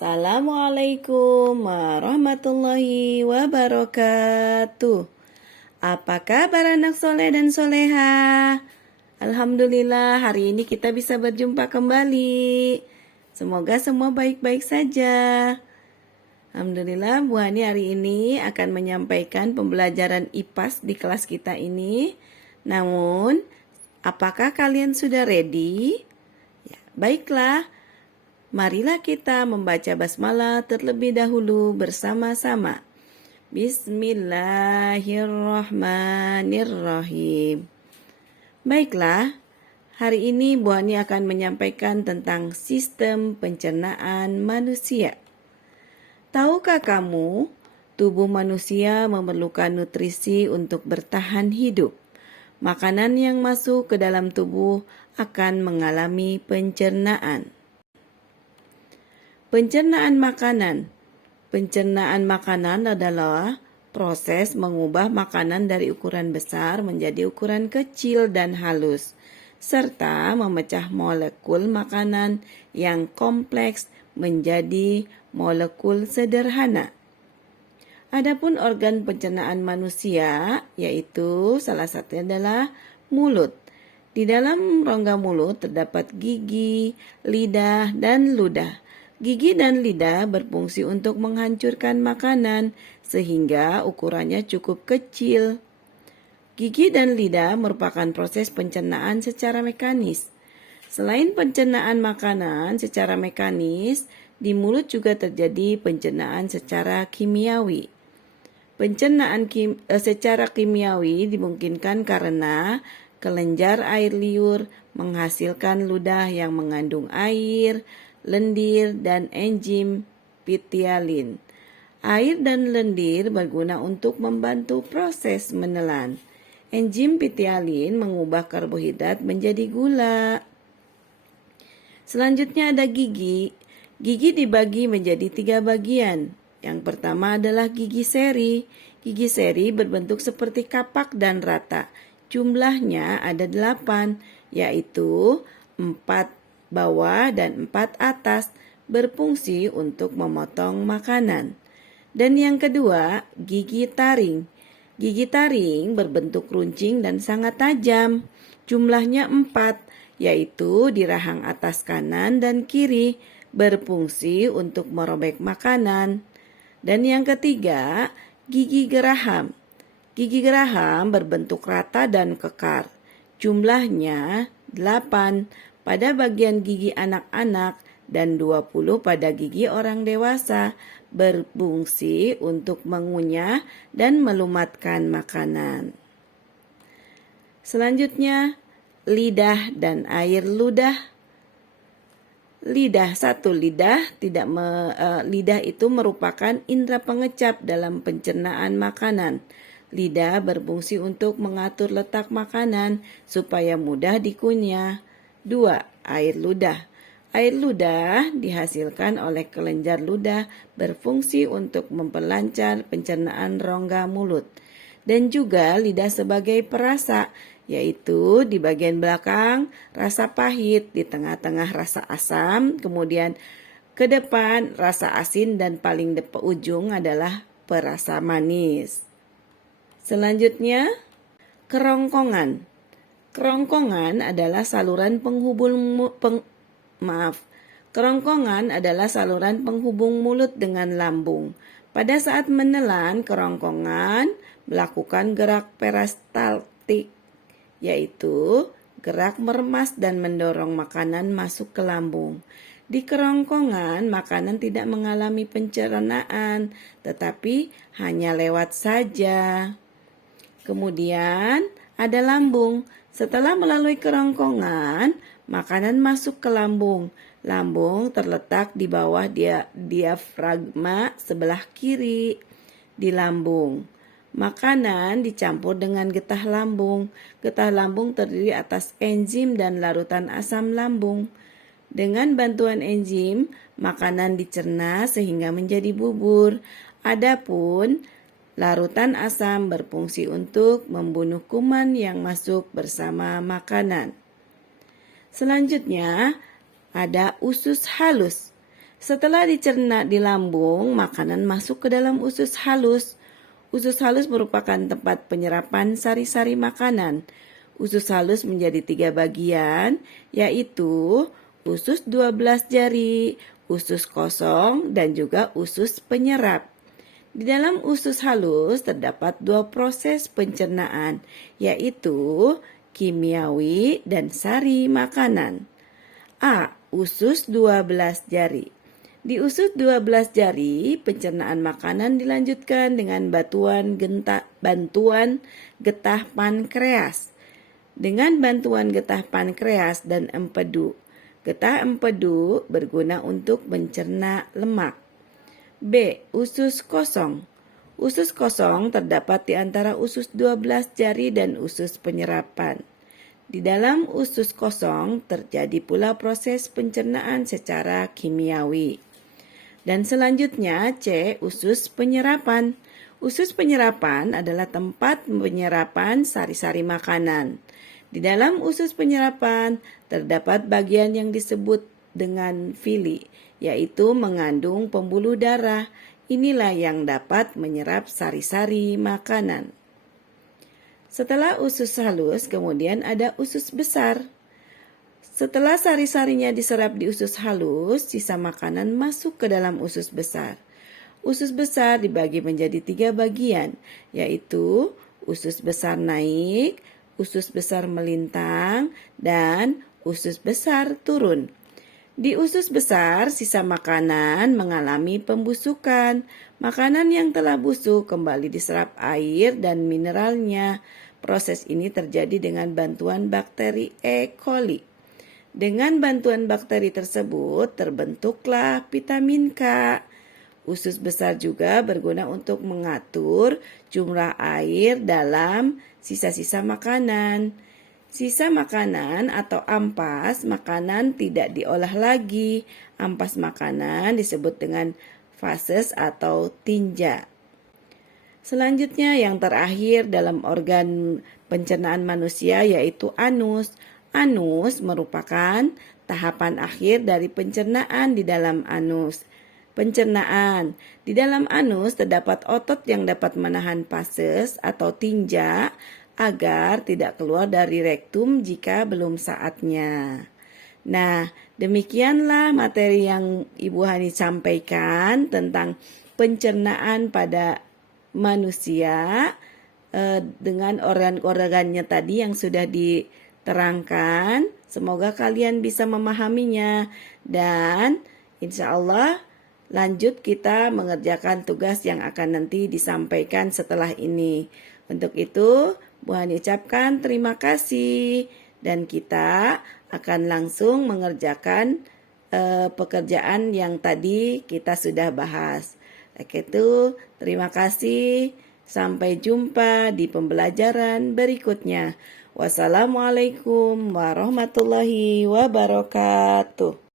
Assalamualaikum warahmatullahi wabarakatuh. Apa kabar anak soleh dan soleha? Alhamdulillah hari ini kita bisa berjumpa kembali. Semoga semua baik-baik saja. Alhamdulillah Bu Hani hari ini akan menyampaikan pembelajaran IPAS di kelas kita ini. Namun, apakah kalian sudah ready? Ya, baiklah. Marilah kita membaca basmalah terlebih dahulu bersama-sama. Bismillahirrahmanirrahim. Baiklah, hari ini Bu Hani akan menyampaikan tentang sistem pencernaan manusia. Tahukah kamu, tubuh manusia memerlukan nutrisi untuk bertahan hidup. Makanan yang masuk ke dalam tubuh akan mengalami pencernaan. Pencernaan makanan. Pencernaan makanan adalah proses mengubah makanan dari ukuran besar menjadi ukuran kecil dan halus, serta memecah molekul makanan yang kompleks menjadi molekul sederhana. Adapun organ pencernaan manusia, yaitu salah satunya adalah mulut. Di dalam rongga mulut terdapat gigi, lidah, dan ludah. Gigi dan lidah berfungsi untuk menghancurkan makanan sehingga ukurannya cukup kecil. Gigi dan lidah merupakan proses pencernaan secara mekanis. Selain pencernaan makanan secara mekanis, di mulut juga terjadi pencernaan secara kimiawi. Pencernaan secara kimiawi dimungkinkan karena kelenjar air liur menghasilkan ludah yang mengandung air, lendir, dan enzim pitialin. Air dan lendir berguna untuk membantu proses menelan. Enzim pitialin mengubah karbohidrat menjadi gula. Selanjutnya ada gigi. Gigi dibagi menjadi 3 bagian. Yang pertama adalah gigi seri. Gigi seri berbentuk seperti kapak dan rata. Jumlahnya ada 8, yaitu 4 bawah dan 4 atas, berfungsi untuk memotong makanan. Dan yang kedua, gigi taring. Gigi taring berbentuk runcing dan sangat tajam. Jumlahnya 4, yaitu di rahang atas kanan dan kiri, berfungsi untuk merobek makanan. Dan yang ketiga, gigi geraham. Gigi geraham berbentuk rata dan kekar. Jumlahnya 8 pada bagian gigi anak-anak dan 20 pada gigi orang dewasa, berfungsi untuk mengunyah dan melumatkan makanan. Selanjutnya, lidah dan air ludah. Lidah lidah itu merupakan indera pengecap dalam pencernaan makanan. Lidah berfungsi untuk mengatur letak makanan supaya mudah dikunyah. 2. Air ludah. Air ludah dihasilkan oleh kelenjar ludah, berfungsi untuk memperlancar pencernaan rongga mulut. Dan juga lidah sebagai perasa, yaitu di bagian belakang rasa pahit, di tengah-tengah rasa asam, kemudian ke depan rasa asin, dan paling ujung adalah perasa manis. Selanjutnya, kerongkongan. Kerongkongan adalah saluran penghubung mulut dengan lambung. Pada saat menelan, kerongkongan melakukan gerak peristaltik, yaitu gerak meremas dan mendorong makanan masuk ke lambung. Di kerongkongan, makanan tidak mengalami pencernaan, tetapi hanya lewat saja. Kemudian ada lambung. Setelah melalui kerongkongan, makanan masuk ke lambung. Lambung terletak di bawah diafragma sebelah kiri di lambung. Makanan dicampur dengan getah lambung. Getah lambung terdiri atas enzim dan larutan asam lambung. Dengan bantuan enzim, makanan dicerna sehingga menjadi bubur. Adapun larutan asam berfungsi untuk membunuh kuman yang masuk bersama makanan. Selanjutnya, ada usus halus. Setelah dicerna di lambung, makanan masuk ke dalam usus halus. Usus halus merupakan tempat penyerapan sari-sari makanan. Usus halus menjadi 3 bagian, yaitu usus 12 jari, usus kosong, dan juga usus penyerap. Di dalam usus halus terdapat 2 proses pencernaan, yaitu kimiawi dan sari makanan. A. Usus 12 jari. Di usus 12 jari, pencernaan makanan dilanjutkan dengan bantuan getah pankreas. Dengan bantuan getah pankreas dan empedu. Getah empedu berguna untuk mencerna lemak. B. Usus kosong. Usus kosong terdapat di antara usus 12 jari dan usus penyerapan. Di dalam usus kosong terjadi pula proses pencernaan secara kimiawi. Dan selanjutnya C. Usus penyerapan. Usus penyerapan adalah tempat penyerapan sari-sari makanan. Di dalam usus penyerapan terdapat bagian yang disebut dengan villi, yaitu mengandung pembuluh darah. Inilah yang dapat menyerap sari-sari makanan. Setelah usus halus, kemudian ada usus besar. Setelah sari-sarinya diserap di usus halus, sisa makanan masuk ke dalam usus besar. Usus besar dibagi menjadi 3 bagian, yaitu usus besar naik, usus besar melintang, dan usus besar turun. Di usus besar, sisa makanan mengalami pembusukan. Makanan yang telah busuk kembali diserap air dan mineralnya. Proses ini terjadi dengan bantuan bakteri E. coli. Dengan bantuan bakteri tersebut terbentuklah vitamin K. Usus besar juga berguna untuk mengatur jumlah air dalam sisa-sisa makanan. Sisa makanan atau ampas makanan tidak diolah lagi. Ampas makanan disebut dengan fases atau tinja. Selanjutnya yang terakhir dalam organ pencernaan manusia yaitu anus. Anus merupakan tahapan akhir dari pencernaan di dalam anus. Pencernaan. Di dalam anus terdapat otot yang dapat menahan fases atau tinja agar tidak keluar dari rektum jika belum saatnya. Nah, demikianlah materi yang Ibu Hani sampaikan tentang pencernaan pada manusia dengan organ-organnya tadi yang sudah diterangkan. Semoga kalian bisa memahaminya dan insya Allah lanjut kita mengerjakan tugas yang akan nanti disampaikan setelah ini. Untuk itu, Bu Hani ucapkan terima kasih dan kita akan langsung mengerjakan pekerjaan yang tadi kita sudah bahas. Itu, terima kasih. Sampai jumpa di pembelajaran berikutnya. Wassalamualaikum warahmatullahi wabarakatuh.